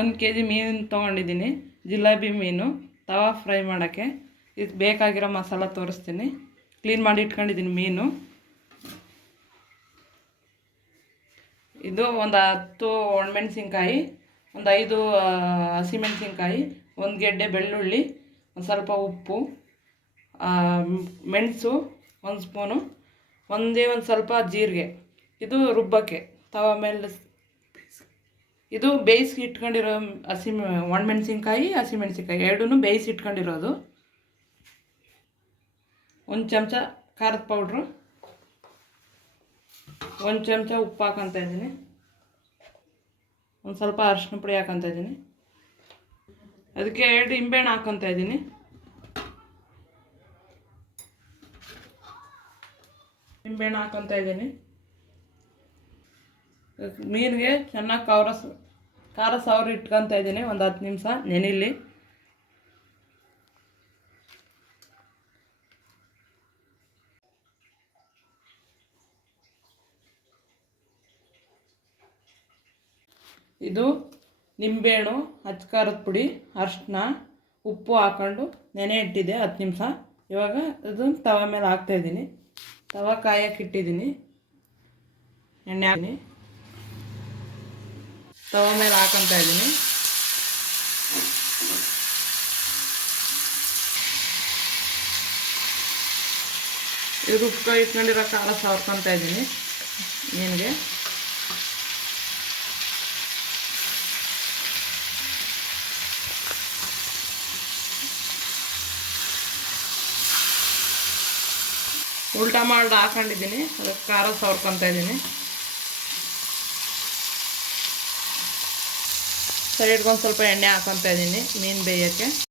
1 kg ಮೀನು ತೊಗೊಂಡಿದ್ದೀನಿ, ಜಿಲೇಬಿ ಮೀನು ತವಾ ಫ್ರೈ ಮಾಡೋಕ್ಕೆ. ಇದು ಬೇಕಾಗಿರೋ ಮಸಾಲ ತೋರಿಸ್ತೀನಿ. ಕ್ಲೀನ್ ಮಾಡಿ ಇಟ್ಕೊಂಡಿದ್ದೀನಿ ಮೀನು. ಇದು ಒಂದು 10 ಒಣಮೆಣಸಿನ್ಕಾಯಿ, ಒಂದು 5 ಹಸಿಮೆಣಸಿನ್ಕಾಯಿ, 1 ಗೆಡ್ಡೆ ಬೆಳ್ಳುಳ್ಳಿ, ಒಂದು ಸ್ವಲ್ಪ ಉಪ್ಪು, ಮೆಣಸು 1 ಸ್ಪೂನು, ಒಂದು ಸ್ವಲ್ಪ ಜೀರಿಗೆ. ಇದು ರುಬ್ಬಕ್ಕೆ ತವಾ ಮೇಲೆ. ಇದು ಬೇಯಿಸಿ ಇಟ್ಕೊಂಡಿರೋ ಒಣಮೆಣಸಿನ್ಕಾಯಿ, ಹಸಿಮೆಣಸಿನ್ಕಾಯಿ ಎರಡೂ ಬೇಯಿಸಿ ಇಟ್ಕೊಂಡಿರೋದು. 1 ಚಮಚ ಖಾರದ ಪೌಡ್ರು, 1 ಚಮಚ ಉಪ್ಪು ಹಾಕೊತಾ ಇದ್ದೀನಿ, ಒಂದು ಸ್ವಲ್ಪ ಅರಿಶಿನ ಪುಡಿ ಹಾಕೊತಾ ಇದ್ದೀನಿ. ಅದಕ್ಕೆ 2 ನಿಂಬೆಹಣ್ಣು ಹಾಕೊತಾ ಇದ್ದೀನಿ. ನಿಂಬೆಹಣ್ಣು ಹಾಕೊತಾ ಇದ್ದೀನಿ. ಮೀನಿಗೆ ಚೆನ್ನಾಗಿ ಖಾರ ಸವರಿ ಇಟ್ಕೊತಾ ಇದ್ದೀನಿ. ಒಂದು 10 ನಿಮಿಷ ನೆನಿಲಿ. ಇದು ನಿಂಬೆಹಣ್ಣು, ಅಚ್ಚ ಖಾರದ ಪುಡಿ, ಅರಿಶಿನ, ಉಪ್ಪು ಹಾಕ್ಕೊಂಡು ನೆನೆ ಇಟ್ಟಿದ್ದೆ 10 ನಿಮಿಷ. ಇವಾಗ ಅದನ್ನು ತವಾ ಮೇಲೆ ಹಾಕ್ತಾಯಿದ್ದೀನಿ. ತವಾ ಕಾಯಕ್ಕೆ ಇಟ್ಟಿದ್ದೀನಿ. ಎಣ್ಣೆ ಹಾಕಿ ತವಾ ಮೇಲೆ ಹಾಕೊತಾ ಇದ್ದೀನಿ. ಇದು ರುಬ್ಕೊಂಡು ಇಟ್ಕೊಂಡಿರೋ ಖಾರ ಸವರ್ಕೊತಾ ಇದ್ದೀನಿ ಮೀನಿಗೆ. ಉಲ್ಟಾ ಮಾಡಿ ಹಾಕೊಂಡಿದ್ದೀನಿ. ಅದಕ್ಕೆ ಖಾರ ಸವರ್ಕೊತಾ ಇದ್ದೀನಿ. ಸೈಡ್ಗೊಂದು ಸ್ವಲ್ಪ ಎಣ್ಣೆ ಹಾಕೊತಾ ಇದ್ದೀನಿ ಮೀನು ಬೇಯೋಕ್ಕೆ.